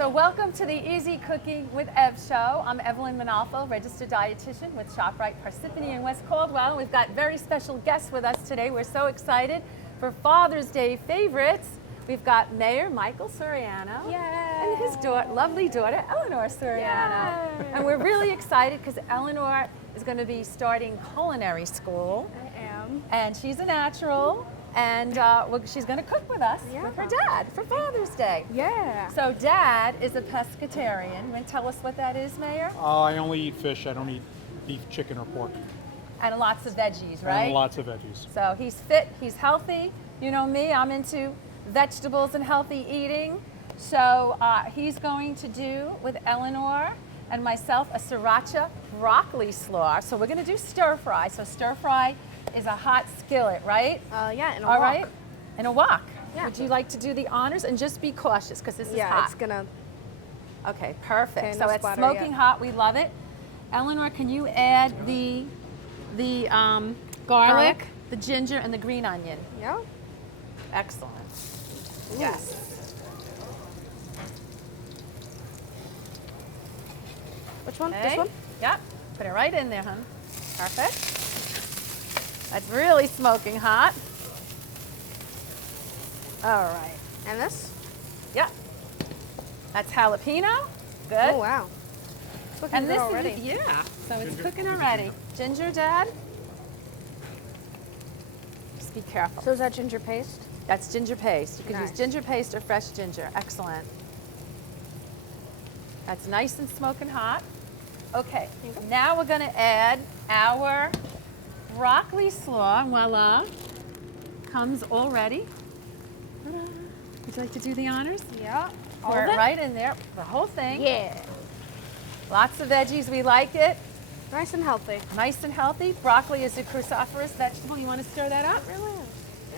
So welcome to the Easy Cooking with Ev show. I'm Evelyn Monalfo, registered dietitian with ShopRite Parsippany in West Caldwell. We've got very special guests with us today. We're so excited for Father's Day favorites. We've got Mayor Michael Soriano and his lovely daughter, Eleanor Soriano. And we're really excited because Eleanor is going to be starting culinary school. I am. And she's a natural. And she's going to cook with us with her dad for Father's Day. Yeah. So Dad is a pescatarian. You want to tell us what that is, Mayor? I only eat fish. I don't eat beef, chicken, or pork. And lots of veggies, right? And lots of veggies. So he's fit, he's healthy. You know me, I'm into vegetables and healthy eating. So he's going to do with Eleanor and myself a Sriracha broccoli slaw. So we're going to do stir fry. So stir fry is a hot skillet, right? Yeah, in a All wok. right, in a wok. Yeah. Would you like to do the honors? And just be cautious because this is hot. Yeah, it's gonna. Okay, perfect. Okay, so no it's splatter smoking yet. hot. We love it. Eleanor, can you add the garlic, the ginger, and the green onion? Yeah. Excellent. Ooh. Yes. Which one? Okay. This one? Yep. Put it right in there, hon. Perfect. That's really smoking hot. All right. And this? Yep. That's jalapeno. Good. Oh wow. It's looking And good this already. is yeah. So it's Ginger. cooking already. Ginger, Dad. Just be careful. So is that ginger paste? That's ginger paste. You can use Nice. ginger paste or fresh ginger. Excellent. That's nice and smoking hot. Okay, now we're going to add our broccoli slaw. Voila. Comes all ready. Ta-da. Would you like to do the honors? Yeah. Pour it right in there, the whole thing. Yeah. Lots of veggies, we like it. Nice and healthy. Nice and healthy. Broccoli is a cruciferous vegetable. You want to stir that up? It really is.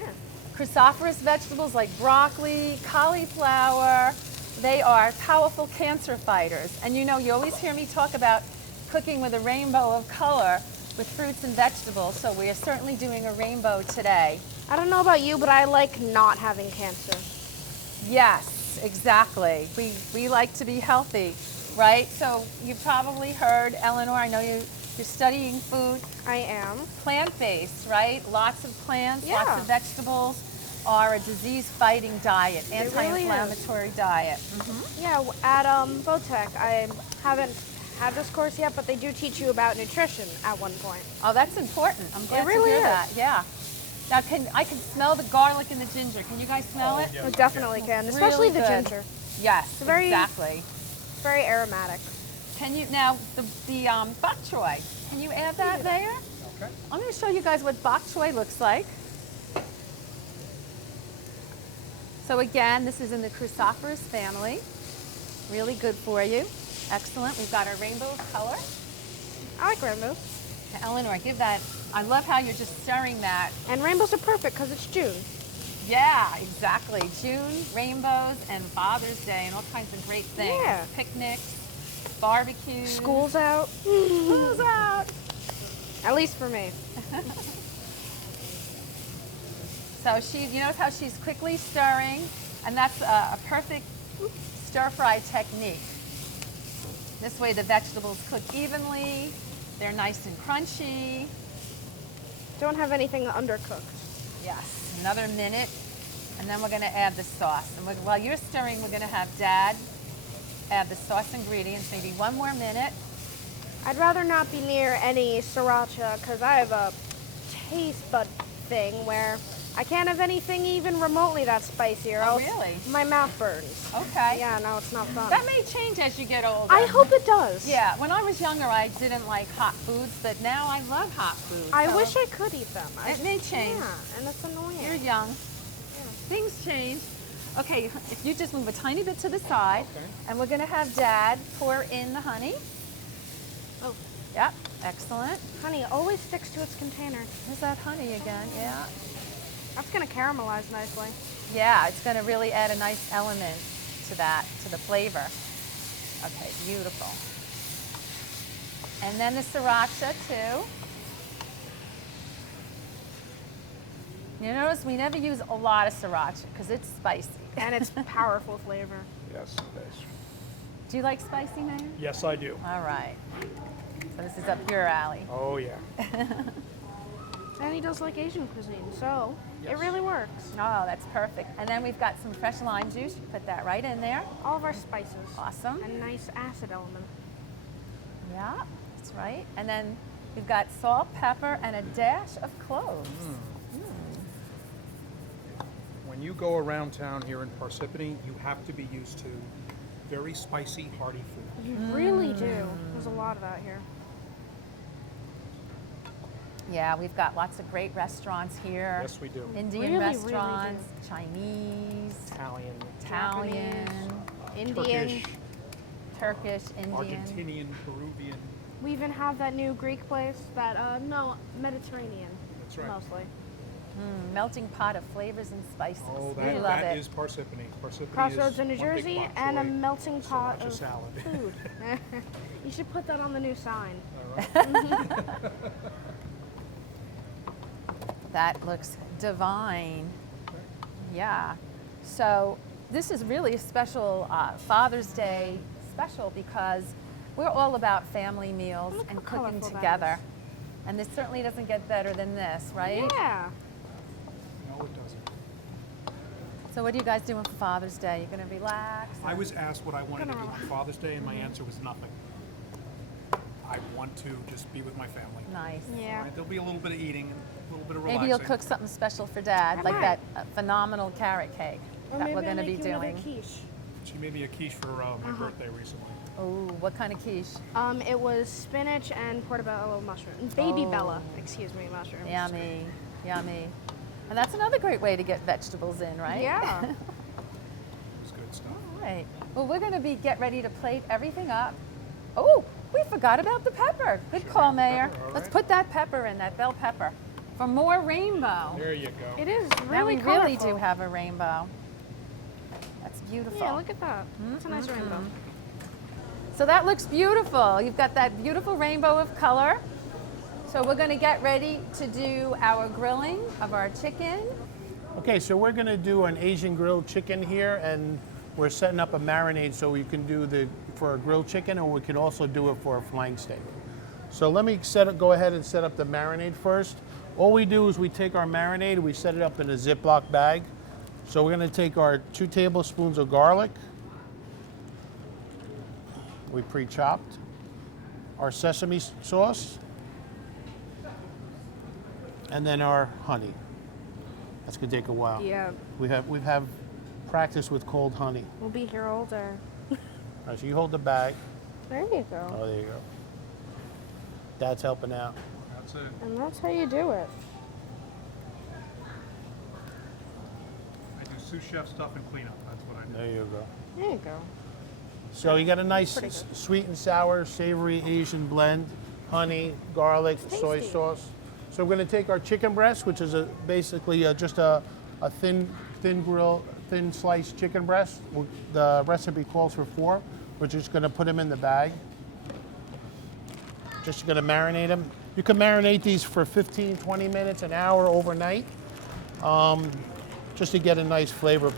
Yeah. Cruciferous vegetables like broccoli, cauliflower, they are powerful cancer fighters. And you know, you always hear me talk about cooking with a rainbow of color with fruits and vegetables, so we are certainly doing a rainbow today. I don't know about you, but I like not having cancer. Yes, exactly. We like to be healthy, right? So you probably heard, Eleanor, I know you're studying food. I am. Plant-based, right? Lots of plants, Yeah. lots of vegetables are a disease-fighting diet, It really is. anti-inflammatory diet. Yeah, at Votech, I haven't had this course yet, but they do teach you about nutrition at one point. Oh, that's important. I'm glad really to hear is. that. Yeah. Now, I can smell the garlic and the ginger. Can you guys smell it? It definitely can, especially Really the good. ginger. Yes, very- exactly. Very aromatic. Can you now the bok choy? Can you add that there? Okay. I'm going to show you guys what bok choy looks like. So again, this is in the cruciferous family. Really good for you. Excellent. We've got our rainbow of color. I like rainbows. Now, Eleanor, give that. I love how you're just stirring that. And rainbows are perfect because it's June. Yeah, exactly. June, rainbows, and Father's Day, and all kinds of great things. Yeah. Picnics, barbecues. School's out. School's out. At least for me. So you notice how she's quickly stirring, and that's a perfect stir fry technique. This way the vegetables cook evenly, they're nice and crunchy. Don't have anything undercooked. Yes, another minute, and then we're going to add the sauce. And while you're stirring, we're going to have Dad add the sauce ingredients, maybe one more minute. I'd rather not be near any sriracha because I have a taste bud thing where I can't have anything even remotely that spicy or Oh, else really? my mouth burns. Okay. Yeah, no, it's not fun. That may change as you get older. I hope it does. Yeah, when I was younger, I didn't like hot foods, but now I love hot foods. I so wish I could eat them. It may change. Yeah, and it's annoying. You're young. Things change. Okay, if you just move a tiny bit to the side, Okay. and we're going to have Dad pour in the honey. Oh. Yep, excellent. Honey always sticks to its container. There's that honey again, yeah. That's going to caramelize nicely. Yeah, it's going to really add a nice element to that, to the flavor. Okay, beautiful. And then the sriracha too. You notice we never use a lot of sriracha because it's spicy. And it's powerful flavor. Yes, it is. Do you like spicy, Mayor? Yes, I do. All right. So this is up your alley. Oh, yeah. And he does like Asian cuisine, so Yes. it really works. Oh, that's perfect. And then we've got some fresh lime juice. You put that right in there. All of our spices. Awesome. And nice acid element. Yeah, that's right. And then we've got salt, pepper, and a dash of cloves. When you go around town here in Parsippany, you have to be used to very spicy, hearty food. You really do. There's a lot of that here. Yeah, we've got lots of great restaurants here. Yes, we do. Indian Really, really restaurants, Chinese, Italian, Italian, Indian. Turkish, Indian. Argentinian, Peruvian. We even have that new Greek place that, no, Mediterranean. That's right. Mostly. Melting pot of flavors and spices. Oh, we love that it. is Parsippany. Parsippany Crossroads is in New one big Jersey Bok and a Choy melting pot Sriracha of salad. food. You should put that on the new sign. All right. That looks divine. Yeah. So this is really a special Father's Day special because we're all about family meals Look how and cooking colorful that together. is. And this certainly doesn't get better than this, right? Yeah. No, it doesn't. So what are you guys doing for Father's Day? You're going to relax? I was asked what I wanted to do Gonna- on Father's Day, and my answer was nothing. I want to just be with my family. Nice. Yeah. All right, there'll be a little bit of eating, and a little bit of relaxing. Maybe you'll cook something special for Dad, I like might. that phenomenal carrot cake Or that maybe we're I'll going to be make you another doing. quiche. She made me a quiche for my birthday recently. Oh, what kind of quiche? It was spinach and portobello mushroom. Baby Oh. Bella, excuse me, mushrooms. Yummy, yummy. And that's another great way to get vegetables in, right? Yeah. It's good stuff. All right. Well, we're going to get ready to plate everything up. Oh, we forgot about the pepper. Good Sugar call, and Mayor. pepper, all Let's right. put that pepper in, that bell pepper, for more rainbow. There you go. It is Now really we really colorful. do have a rainbow. That's beautiful. Yeah, look at that. It's a nice rainbow. So that looks beautiful. You've got that beautiful rainbow of color. So we're going to get ready to do our grilling of our chicken. Okay, so we're gonna do an Asian grilled chicken here, and we're setting up a marinade so we can do for a grilled chicken, or we can also do it for a flank steak. So let me go ahead and set up the marinade first. All we do is we take our marinade and we set it up in a Ziploc bag. So we're gonna take our 2 tablespoons of garlic, we pre-chopped, our sesame sauce, and then our honey. That's gonna take a while. Yeah, We have practice with cold honey. we'll be here all day. All right, so you hold the bag. There you go. Oh, there you go. Dad's helping out. That's it. And that's how you do it. I do sous chef stuff and cleanup. That's what I do. There you go. There you go. So you got a nice Pretty good. sweet and sour, savory Asian blend. Honey, garlic, soy Tasty. sauce. So we're going to take our chicken breast, which is basically just a thin sliced chicken breast. The recipe calls for 4. We're just going to put them in the bag. Just going to marinate them. You can marinate these for 15, 20 minutes, an hour overnight, just to get a nice flavor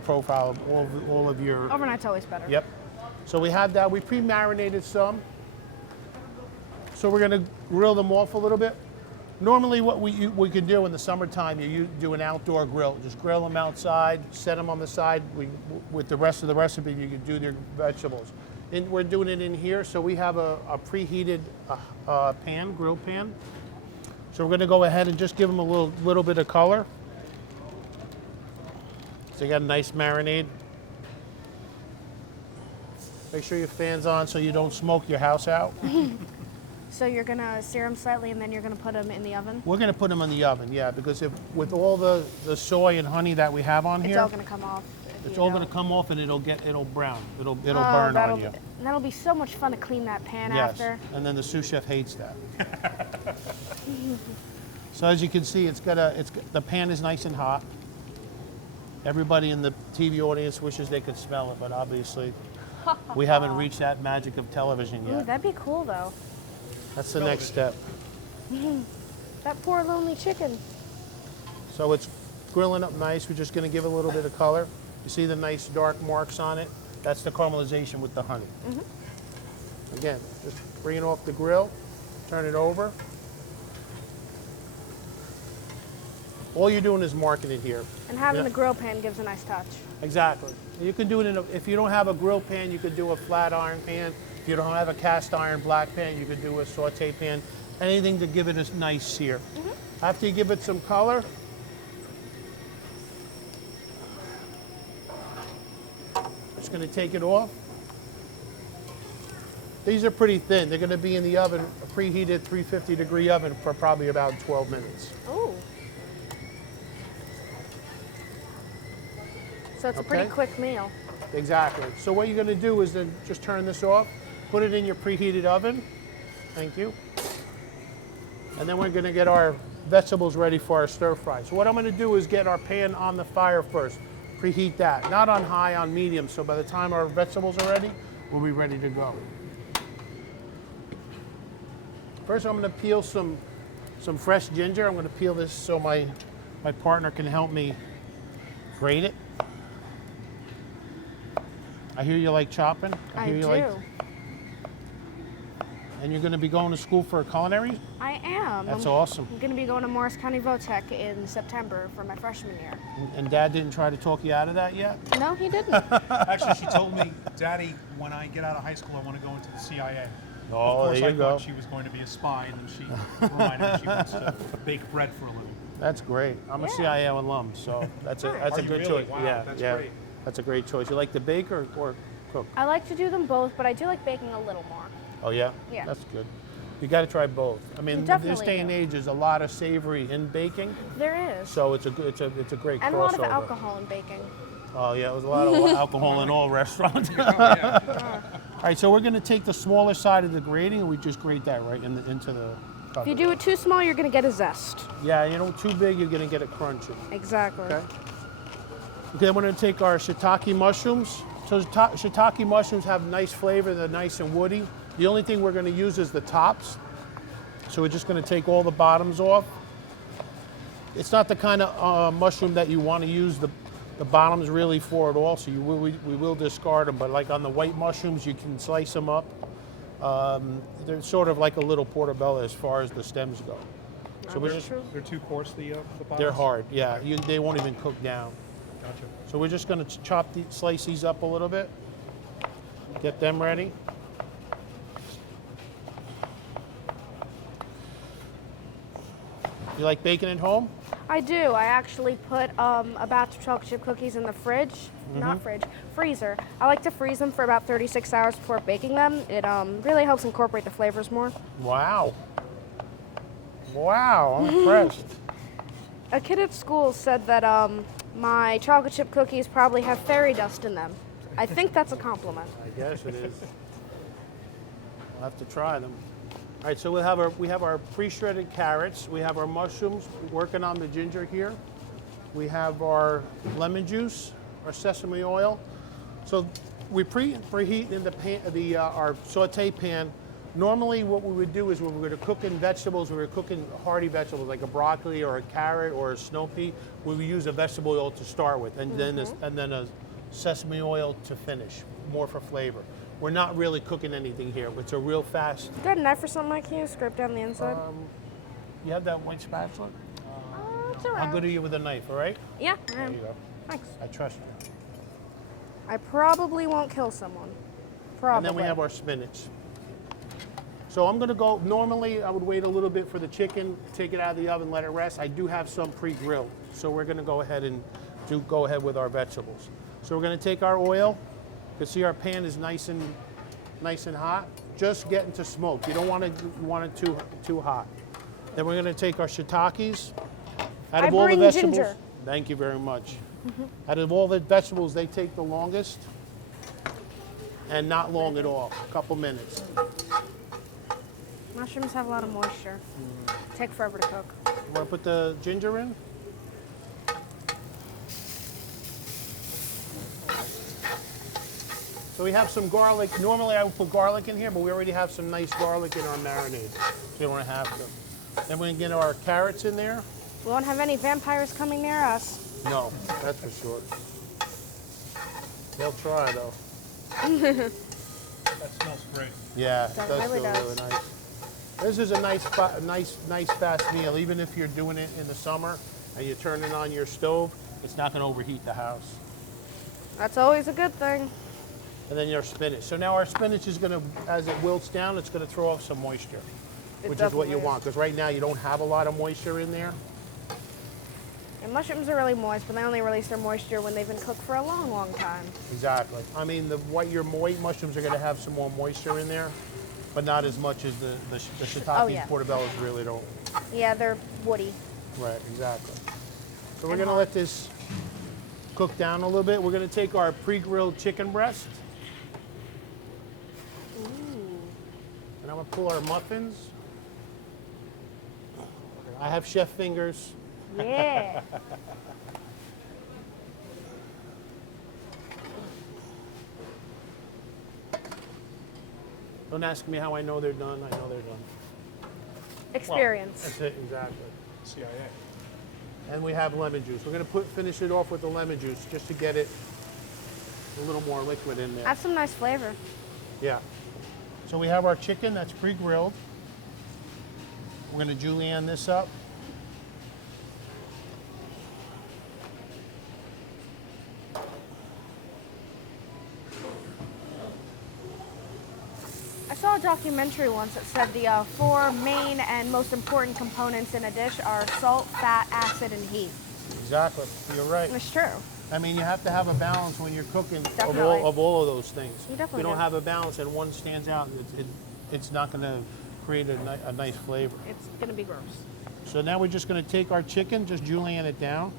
profile of all of your. Overnight's always better. Yep. So we have that. We pre-marinated some. So we're going to grill them off a little bit. Normally what we can do in the summertime, you do an outdoor grill. Just grill them outside, set them on the side. With the rest of the recipe, you can do your vegetables. And we're doing it in here, so we have a preheated grill pan. So we're going to go ahead and just give them a little bit of color. So you got a nice marinade. Make sure your fan's on so you don't smoke your house out. So you're gonna sear them slightly and then you're gonna put them in the oven? We're going to put them in the oven, yeah, because with all the soy and honey that we have on It's here, all gonna come off. if it's you all don't. going to come off and it'll brown. It'll burn that'll on you. That'll be so much fun to clean that pan Yes, after. and then the sous chef hates that. So as you can see, the pan is nice and hot. Everybody in the TV audience wishes they could smell it, but obviously we haven't reached that magic of television Ooh, yet. that'd be cool though. That's the next step. That poor lonely chicken. So it's grilling up nice. We're just going to give it a little bit of color. You see the nice dark marks on it? That's the caramelization with the honey. Again, just bring it off the grill, turn it over. All you're doing is marking it here. And having Yeah. the grill pan gives a nice touch. Exactly. You can do it if you don't have a grill pan, you could do a flat iron pan. If you don't have a cast iron black pan, you could do a saute pan. Anything to give it a nice sear. After you give it some color, just going to take it off. These are pretty thin. They're going to be in the oven, a preheated 350-degree oven for probably about 12 minutes. Ooh. So it's a pretty Okay. quick meal. Exactly. So what you're going to do is then just turn this off, put it in your preheated oven. Thank you. And then we're going to get our vegetables ready for our stir fry. So what I'm going to do is get our pan on the fire first. Preheat that. Not on high, on medium. So by the time our vegetables are ready, we'll be ready to go. First, I'm going to peel some fresh ginger. I'm going to peel this so my partner can help me grate it. I hear you like chopping. I hear you do. like. And you're going to be going to school for culinary? I am. That's I'm awesome. going to be going to Morris County Votech in September for my freshman year. And Dad didn't try to talk you out of that yet? No, he didn't. Actually, she told me, Daddy, when I get out of high school, I want to go into the CIA. Oh, Of course, there I you go. thought she was going to be a spy, and then she reminded me she wants to bake bread for a living. That's great. I'm a Yeah. CIA alum, so that's a Are you good really? choice. Wow, yeah, that's yeah. great. That's a great choice. You like to bake or cook? I like to do them both, but I do like baking a little more. Oh yeah? Yeah. That's good. You got to try both. I mean, this definitely day and do. age, there's a lot of savory in baking, There is. so it's a great And crossover. a lot of alcohol in baking. Oh yeah, there's a lot of alcohol in all restaurants. Oh, yeah. All right, so we're going to take the smaller side of the grating and we just grate that right into the. If you do it too small, you're going to get a zest. Yeah, you know, too big, you're going to get it crunchy. Exactly. Okay. Okay, then we're going to take our shiitake mushrooms. So shiitake mushrooms have nice flavor, they're nice and woody. The only thing we're going to use is the tops. So we're just going to take all the bottoms off. It's not the kind of mushroom that you want to use the bottoms really for at all, so we will discard them. But like on the white mushrooms, you can slice them up. They're sort of like a little portobello as far as the stems go. So we're just, They're too coarse, the bottoms? they're hard, yeah. They won't even cook down. Gotcha. So we're just going to slice these up a little bit, get them ready. You like baking at home? I do. I actually put a batch of chocolate chip cookies in the fridge. Mm-hmm. Not fridge, freezer. I like to freeze them for about 36 hours before baking them. It really helps incorporate the flavors more. Wow. Wow, I'm impressed. A kid at school said that my chocolate chip cookies probably have fairy dust in them. I think that's a compliment. I guess it is. We'll have to try them. All right, so we have our pre-shredded carrots. We have our mushrooms. Working on the ginger here. We have our lemon juice, our sesame oil. So we preheat in the pan, our saute pan. Normally, what we would do is when we're going to cook in vegetables, we're cooking hearty vegetables like a broccoli or a carrot or a snow pea. We would use a vegetable oil to start with, and then a sesame oil to finish, more for flavor. We're not really cooking anything here. It's a real fast. You got a knife or something I can use? Scrape down the inside? You have that white spatula? It's I'll around. go to you with a knife, all right? Yeah, I There am. you go. Thanks. I trust you. I probably won't kill someone. Probably. And then we have our spinach. So I'm going to go, normally I would wait a little bit for the chicken, take it out of the oven, let it rest. I do have some pre-grilled, so we're going to go ahead and go ahead with our vegetables. So we're going to take our oil. You can see our pan is nice and hot. Just getting to smoke. You don't want it too hot. Then we're going to take our shiitakes. Out of all the bring vegetables, ginger. thank you very much. Out of all the vegetables, they take the longest, and not long at all. A couple minutes. Mushrooms have a lot of moisture. Take forever to cook. You want to put the ginger in? So we have some garlic. Normally I would put garlic in here, but we already have some nice garlic in our marinade. So you don't have to. Then we're going to get our carrots in there. We won't have any vampires coming near us. No, that's for sure. They'll try though. That smells great. Yeah, it That does really feel does. really nice. This is a nice fast meal. Even if you're doing it in the summer and you're turning on your stove, it's not going to overheat the house. That's always a good thing. And then your spinach. So now our spinach is going to, as it wilts down, it's going to throw off some moisture, It which is what you definitely want. Because right now you don't have a lot of moisture in there. And mushrooms are really moist, but they only release their moisture when they've been cooked for a long, long time. Exactly. I mean, your white mushrooms are going to have some more moisture in there, but not as much as the shiitake Oh, yeah. portobellos really don't. Yeah, they're woody. Right, exactly. So we're going to let this cook down a little bit. We're going to take our pre-grilled chicken breast. And I'm going to pull our muffins. I have chef fingers. Yeah. Don't ask me how I know they're done. I know they're done. Experience. That's it, exactly. CIA. And we have lemon juice. We're going to finish it off with the lemon juice just to get it a little more liquid in there. That's some nice flavor. Yeah. So we have our chicken that's pre-grilled. We're going to julienne this up. I saw a documentary once that said the 4 main and most important components in a dish are salt, fat, acid, and heat. Exactly. You're right. It's true. I mean, you have to have a balance when you're cooking of Definitely. all of those things. You If definitely you don't do. have a balance and one stands out, it's not going to create a nice flavor. It's going to be gross. So now we're just going to take our chicken, just julienne it down.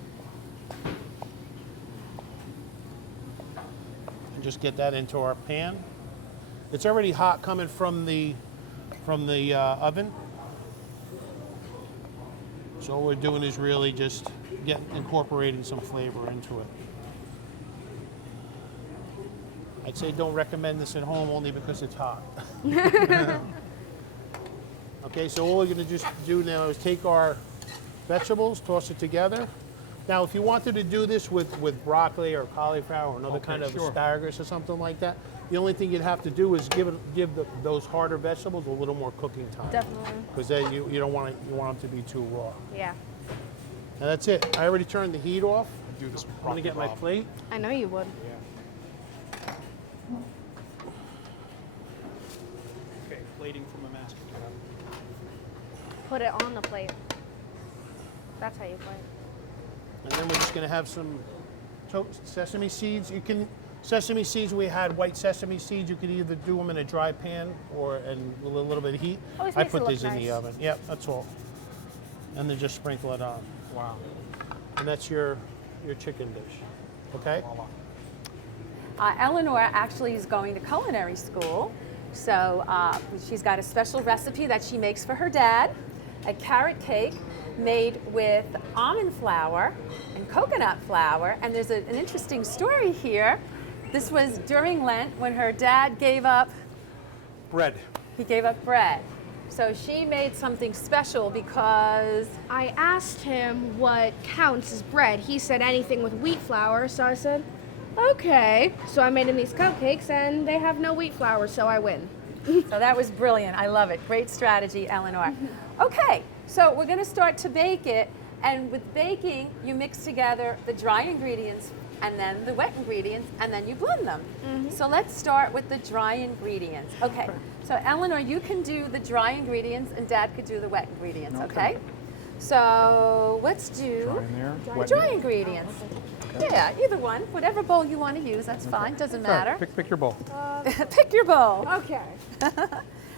And just get that into our pan. It's already hot coming from the oven. So all we're doing is really just incorporating some flavor into it. I'd say don't recommend this at home only because it's hot. Okay, so all we're going to just do now is take our vegetables, toss it together. Now, if you wanted to do this with broccoli or cauliflower or another Okay, kind of sure. asparagus or something like that, the only thing you'd have to do is give those harder vegetables a little more cooking time. Definitely. Because then you don't want them to be too raw. Yeah. And that's it. I already turned the heat off. Do this with I'm going to get my broccoli plate. I know you would. raw. Yeah. Okay, plating from a master chef. Put it on the plate. That's how you plate. And then we're just going to have some sesame seeds. Sesame seeds, we had white sesame seeds. You could either do them in a dry pan or with a little bit of heat. Always I makes it put look these in the nice. oven. Yep, that's all. And then just sprinkle it on. Wow. And that's your chicken dish. Okay? Voila. Eleanor actually is going to culinary school, so she's got a special recipe that she makes for her dad, a carrot cake made with almond flour and coconut flour. And there's an interesting story here. This was during Lent when her dad gave up Bread. He gave up bread. So she made something special because I asked him what counts as bread. He said anything with wheat flour, so I said, okay. So I made him these cupcakes, and they have no wheat flour, so I win. so that was brilliant. I love it. Great strategy, Eleanor. Okay, so we're going to start to bake it. And with baking, you mix together the dry ingredients and then the wet ingredients, and then you blend them. So let's start with the dry ingredients. Okay, so Eleanor, you can do the dry ingredients and Dad could do the wet ingredients, okay? So let's do Dry in there. the wet dry in- ingredients. Yeah, either one, whatever bowl you want to use, that's fine, doesn't Sorry, matter. Pick your bowl. Pick your bowl. Okay. Sounds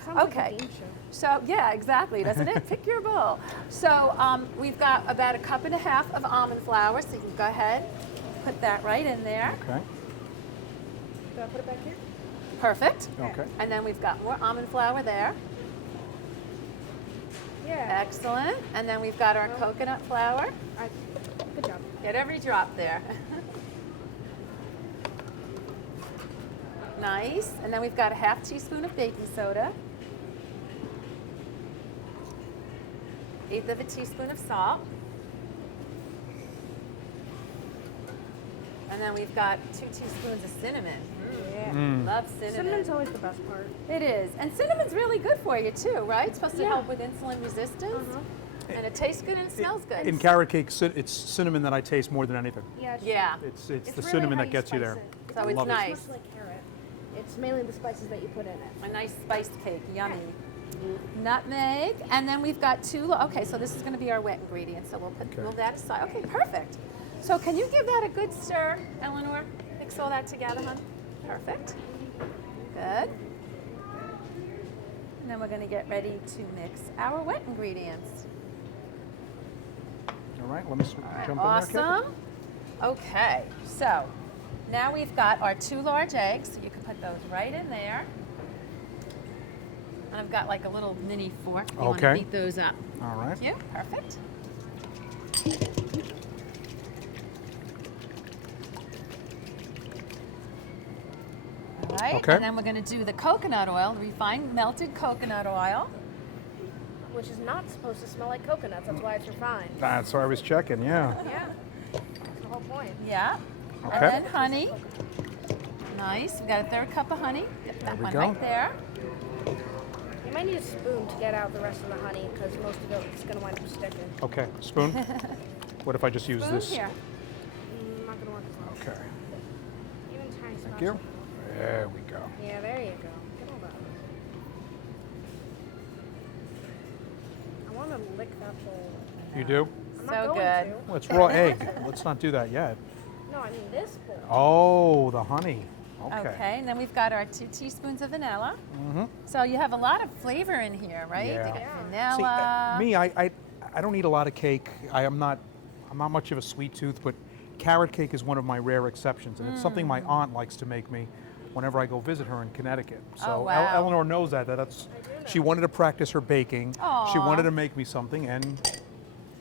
like Okay. a game show. So, yeah, exactly, doesn't it? Pick your bowl. So we've got about 1.5 cups of almond flour, so you can go ahead, put that right in there. Okay. Do I put it back here? Perfect. Okay. And then we've got more almond flour there. Yeah. Excellent. And then we've got our coconut flour. Good job. Get every drop there. Nice. And then we've got 1/2 teaspoon of baking soda. 1/8 teaspoon of salt. And then we've got 2 teaspoons of cinnamon. Yeah. Love cinnamon. Cinnamon's always the best part. It is. And cinnamon's really good for you too, right? It's supposed to help with insulin resistance. And it tastes good and it smells good. In carrot cake, it's cinnamon that I taste more than anything. Yeah. Yeah. It's the really cinnamon how that you gets you spice there. it. So it's love it. nice. It's much like carrot. It's mainly the spices that you put in it. A nice spiced cake, yummy. Nutmeg, and then we've got 2. Okay, so this is going to be our wet ingredient. So we'll move that aside. Okay, perfect. So can you give that a good stir, Eleanor? Mix all that together, hon. Perfect. Good. And then we're going to get ready to mix our wet ingredients. All right, let me jump in there. Awesome. Okay, so now we've got our 2 large eggs. So you can put those right in there. And I've got like a little mini fork. You want to Okay. beat those up. All right. Thank you. Perfect. All right. Okay. And then we're going to do the coconut oil, the refined melted coconut oil. Which is not supposed to smell like coconuts. That's why it's refined. That's what I was checking, yeah. Yeah. That's the whole point. Yeah. Okay. And then honey. Nice. We've got a 1/3 cup of honey. Get that we one go. right there. You might need a spoon to get out the rest of the honey because most of it's going to wind up sticking. Okay, spoon. What if I just use Spoon this? here. Not going to work as well. Okay, Even tiny thank spots. you. There we go. Yeah, there you go. Get all that. I want to lick that bowl. You do? I'm So not going good. to. Well, it's raw egg. Let's not do that yet. No, I mean this bowl. Oh, the honey. Okay. Okay, and then we've got our 2 teaspoons of vanilla. Mm-hmm. So you have a lot of flavor in here, right? Yeah. You got Yeah. See, vanilla. me, I don't eat a lot of cake. I'm not much of a sweet tooth, but carrot cake is one of my rare exceptions, and it's something my aunt likes to make me whenever I go visit her in Connecticut. So Oh, wow. Eleanor knows that. She wanted to practice her baking. She Aw. wanted to make me something, and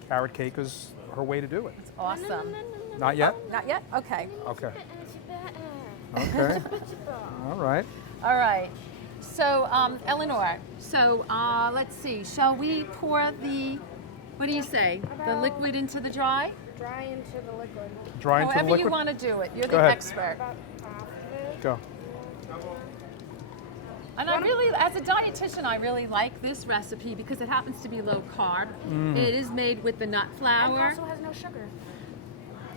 carrot cake is her way to do it. Awesome. Not yet? Not yet? Okay. Okay. Okay. All right. All right. So, Eleanor, so let's see. Shall we pour what do you say? The liquid into the dry? Dry into the liquid. Dry into the However liquid. you want to do it. You're Go the ahead. expert. About half of it. Go. And I really, as a dietitian, I really like this recipe because it happens to be low carb. It is made with the nut And flour. also has no sugar.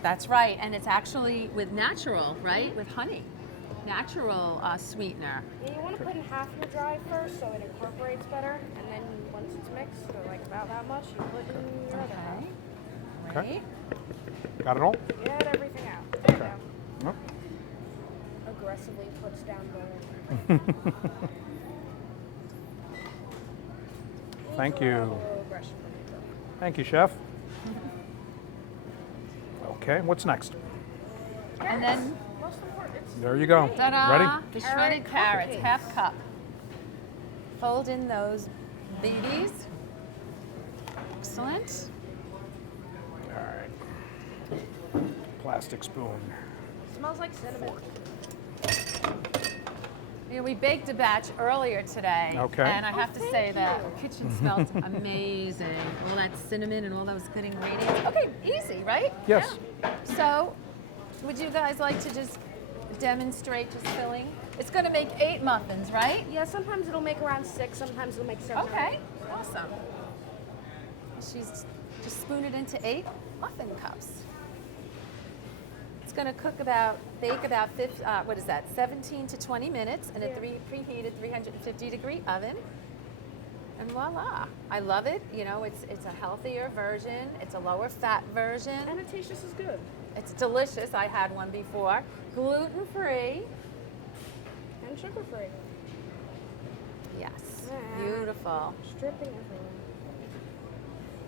That's right, and it's actually with natural, right? With honey, natural sweetener. Yeah, you want to put in half your dry first so it incorporates better, and then once it's mixed, so like about that much, you put in your other half. Okay. Okay. Right. Got it all? Get everything out. There you Okay. go. Yep. Aggressively puts down bowl. Thank you. Aggressively. Thank you, chef. Okay, what's next? And then, Most important, it's There you go. ta-da! Ready? The Carrot shredded carrots, cupcakes. half cup. Fold in those babies. Excellent. All right. Plastic spoon. smells like cinnamon. You know, we baked a batch earlier today. Okay. And I have to say thank that you. the kitchen smelled amazing. All that cinnamon and all those good ingredients. Okay, easy, right? Yes. Yeah. So, would you guys like to just demonstrate just filling? It's going to make 8 muffins, right? Yeah, sometimes it'll make around 6, sometimes it'll make 7. Okay, awesome. She's just spoon it into 8 muffin cups. It's going to bake about 17 to 20 minutes in a preheated 350-degree oven. And voila! I love it. You know, it's a healthier version. It's a lower fat version. And it tastes just as good. It's delicious. I had one before. Gluten-free. And sugar-free. Yes. Yeah. Beautiful. Stripping everywhere.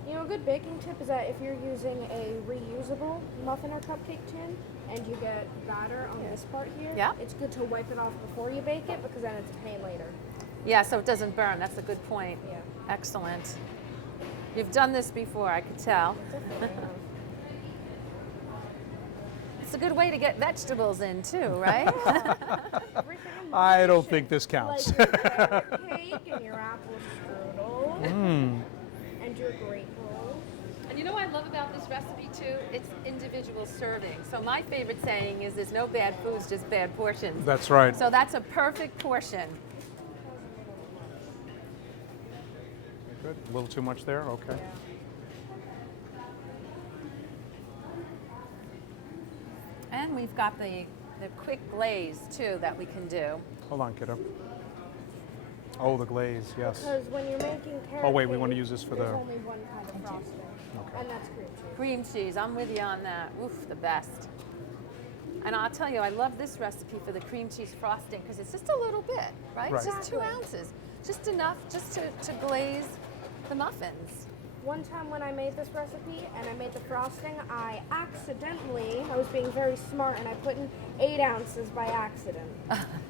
You know, a good baking tip is that if you're using a reusable muffin or cupcake tin and you get batter on this part here, Yeah. it's good to wipe it off before you bake it because then it's a pain later. Yeah, so it doesn't burn. That's a good point. Yeah. Excellent. You've done this before, I could tell. Definitely. It's a good way to get vegetables in too, right? Everything in I don't moderation. think this counts. Like your carrot cake and your apple strudel and your grape rolls. And you know what I love about this recipe too? It's individual serving. So my favorite saying is there's no bad foods, just bad portions. That's right. So that's a perfect portion. Good. A little too much there? Okay. And we've got the quick glaze too that we can do. Hold on, kiddo. Oh, the glaze, yes. Because when you're making carrot Oh, wait, we cake, want to use this for there's the... only one kind of frosting, Okay. and that's cream cheese. Cream cheese, I'm with you on that. Oof, the best. And I'll tell you, I love this recipe for the cream cheese frosting because it's just a little bit, right? It's Right. just 2 ounces. Just enough just to glaze the muffins. One time when I made this recipe and I made the frosting, I was being very smart and I put in 8 ounces by accident.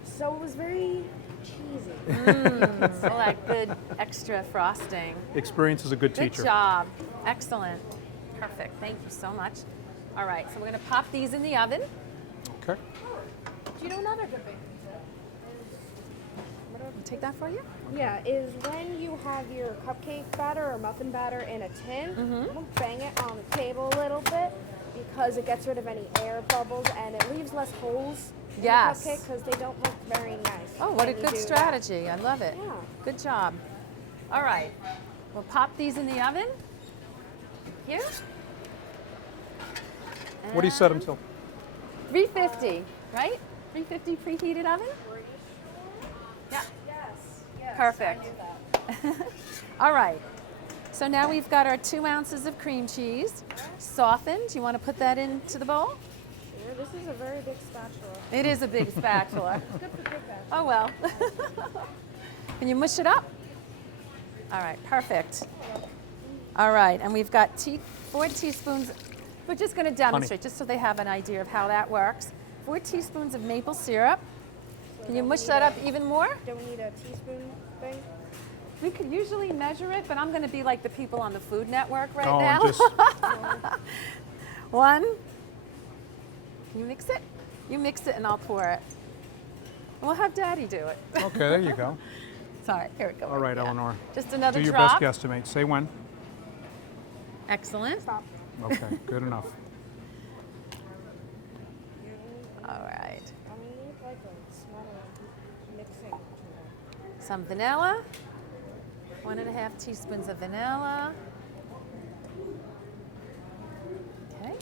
So it was very cheesy. All that good extra frosting. Experience is a good Good teacher. job. Excellent. Perfect. Thank you so much. All right, so we're going to pop these in the oven. Okay. Do you know another good baking tip? Take that for you. Yeah, is when you have your cupcake batter or muffin batter in a tin, don't bang it on the table a little bit because it gets rid of any air bubbles and it leaves less holes in Yes. the cupcake because they don't look very nice. Oh, what a when you good do that. strategy. I love it. Yeah. Good job. All right, we'll pop these in the oven. Here. What do you set them till? 350, right? 350 preheated oven? Yeah. Yes. Perfect. I knew that. All right. So now we've got our 2 ounces of cream cheese softened. You want to put that into the bowl? Sure, this is a very big spatula. It is a big spatula. Good for big bags. Oh well. Can you mush it up? All right, perfect. All right, and we've got 4 teaspoons. We're just going to demonstrate, just so they have an idea of how that works. 4 teaspoons of maple syrup. Can you mush that up even more? Don't we need a teaspoon thing? We could usually measure it, but I'm going to be like the people on the Food Network right Oh, now. and just 1. Can you mix it? You mix it and I'll pour it. We'll have Daddy do it. okay. There you go. Sorry, here we go. All right, Yeah. Eleanor. Just another Do your drop. best guesstimate. Say when. Excellent. Stop. Okay. Good enough. All right. I mean, you need like a smaller mixing tool. Some vanilla. 1.5 teaspoons of vanilla. Okay.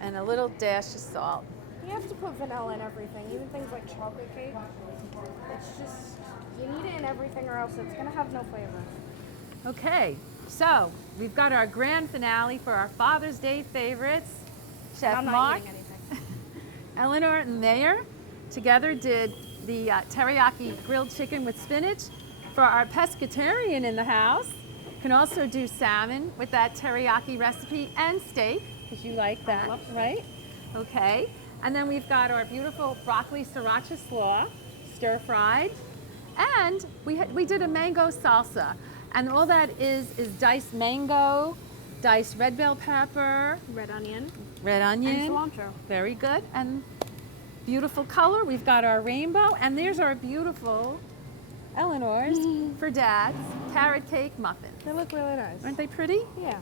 And a little dash of salt. You have to put vanilla in everything, even things like chocolate cake. It's just, you need it in everything or else it's gonna have no flavor. Okay, so we've got our grand finale for our Father's Day favorites. Chef I'm not Mark, eating anything. Eleanor, and Mayor together did the teriyaki grilled chicken with spinach. For our pescatarian in the house, can also do salmon with that teriyaki recipe and steak, because you like that, right? Okay, and then we've got our beautiful broccoli sriracha slaw, stir fried, and we did a mango salsa, and all that is diced mango, diced red bell pepper, Red onion. red And onion, cilantro. very good, and beautiful color. We've got our rainbow, and there's our beautiful Eleanor's for Dad's carrot cake muffins. They look really nice. Aren't they pretty? Yeah.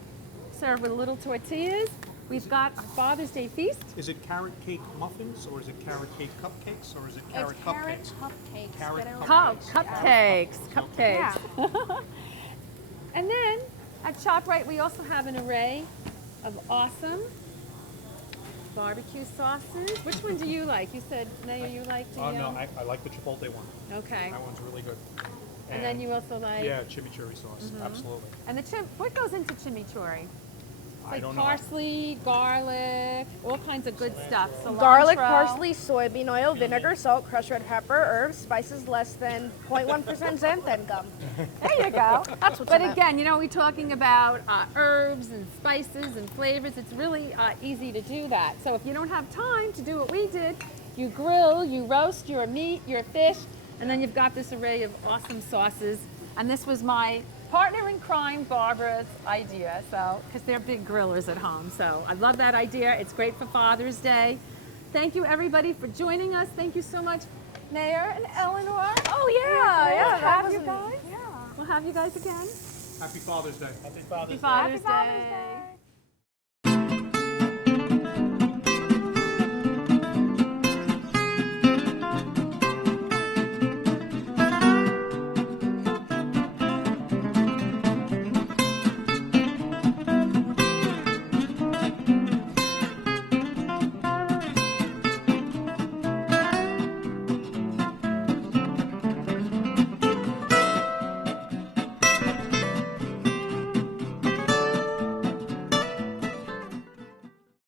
Served with little tortillas. We've got our Father's Day feast. Is it carrot cake muffins, or is it carrot cake cupcakes, or is it carrot cupcakes? cupcakes. Carrot Get it cupcakes. right. Cupcakes, Yeah. cupcakes. And then at ShopRite, we also have an array of awesome barbecue sauces. Which one do you like? You said, Naya, you like the... Oh no, I like the chipotle one. Okay. That one's really good. And then you also like... Yeah, chimichurri sauce. Absolutely. And what goes into chimichurri? It's I like don't know. parsley, garlic, all kinds of good stuff. Cilantro. Garlic, parsley, soybean oil, vinegar, salt, crushed red pepper, herbs, spices less than 0.1% xanthan gum. There you go. That's what's But in it. again, we're talking about herbs and spices and flavors. It's really easy to do that. So if you don't have time to do what we did, you grill, you roast your meat, your fish, and then you've got this array of awesome sauces. And this was my partner in crime, Barbara's idea, so because they're big grillers at home. So I love that idea. It's great for Father's Day. Thank you, everybody, for joining us. Thank you so much, Mayor and Eleanor. Oh, yeah. We'll that have was you guys. Yeah. We'll have you guys again. Happy Father's Day. Happy Father's Day. Father's Happy Father's Day. Day.